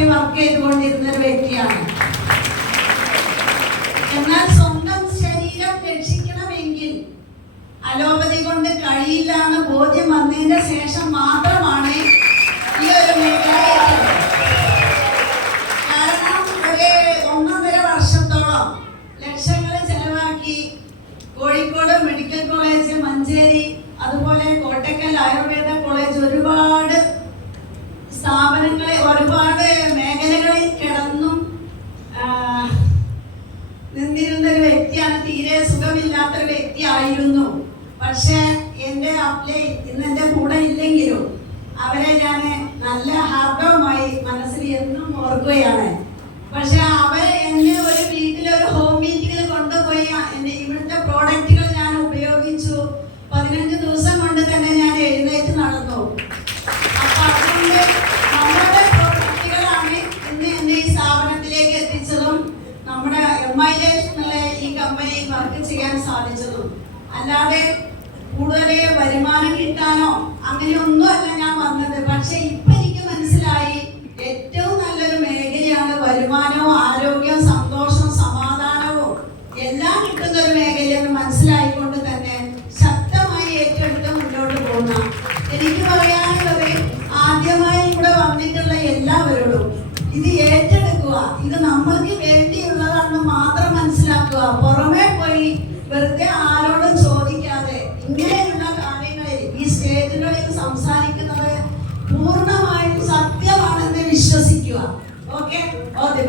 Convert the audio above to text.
Dispensary work ചെയ്തുകൊണ്ടിരുന്ന ഒരു വ്യക്തിയാണ്. എന്നാൽ സ്വന്തം ശരീരം രക്ഷിക്കണമെങ്കിൽ അലോപതി കൊണ്ട് കഴിയില്ല എന്ന് ബോധ്യം വന്നതിന് ശേഷം മാത്രമാണ് ഈ ഒരു മേഖല കാരണം ഒരു ഒന്നൊന്നര വർഷത്തോളം ലക്ഷങ്ങൾ ചെലവാക്കി കോഴിക്കോട് മെഡിക്കൽ കോളേജ് മഞ്ചേരി അതുപോലെ കോട്ടക്കൽ ആയുർവേദ കോളേജ് ഒരുപാട് തീരെ സുഖമില്ലാത്ത ഒരു വ്യക്തിയായിരുന്നു. പക്ഷേ എന്റെ അപ്ലൈ ഇന്ന് എന്റെ കൂടെ ഇല്ലെങ്കിലും അവരെ ഞാൻ നല്ല ഹാർദവുമായി മനസ്സിൽ എന്നും ഓർക്കുകയാണ്. പക്ഷെ അവർ എന്നെ ഒരു വീട്ടിലൊരു ഹോം മീറ്റിങ്ങിൽ കൊണ്ടുപോയി എന്റെ ഇവിടുത്തെ പ്രോഡക്റ്റുകൾ ഞാൻ ഉപയോഗിച്ചു. പതിനഞ്ച് ദിവസം എം ഈ കമ്പനി വർക്ക് ചെയ്യാൻ സാധിച്ചതും. അല്ലാതെ കൂടുതൽ വരുമാനം കിട്ടാനോ അങ്ങനെയൊന്നും അല്ല ഞാൻ പറഞ്ഞത് പക്ഷെ ഇപ്പൊ എനിക്ക് മനസ്സിലായി ഏറ്റവും നല്ലൊരു മേഖലയാണ് വരുമാനവും ആരോഗ്യവും സന്തോഷവും സമാധാനവും എല്ലാം കിട്ടുന്ന ഒരു മേഖലയെന്ന് മനസ്സിലായിക്കൊണ്ട് തന്നെ ശക്തമായി ഏറ്റെടുത്ത് മുന്നോട്ട് പോകുന്ന എനിക്ക് പറയാനുള്ളത് ആദ്യമായി ഇവിടെ വന്നിട്ടുള്ള എല്ലാവരോടും ഇത് ഏറ്റെടുക്കുക. ഇത് നമ്മൾക്ക് പുറമെ പോയി വെറുതെ ആരോടും ചോദിക്കാതെ ഇങ്ങനെയുള്ള കാര്യങ്ങളിൽ ഈ സ്റ്റേജിലൂടെ സംസാരിക്കുന്നത് പൂർണമായും സത്യമാണെന്ന് വിശ്വസിക്കുക. Okay oh the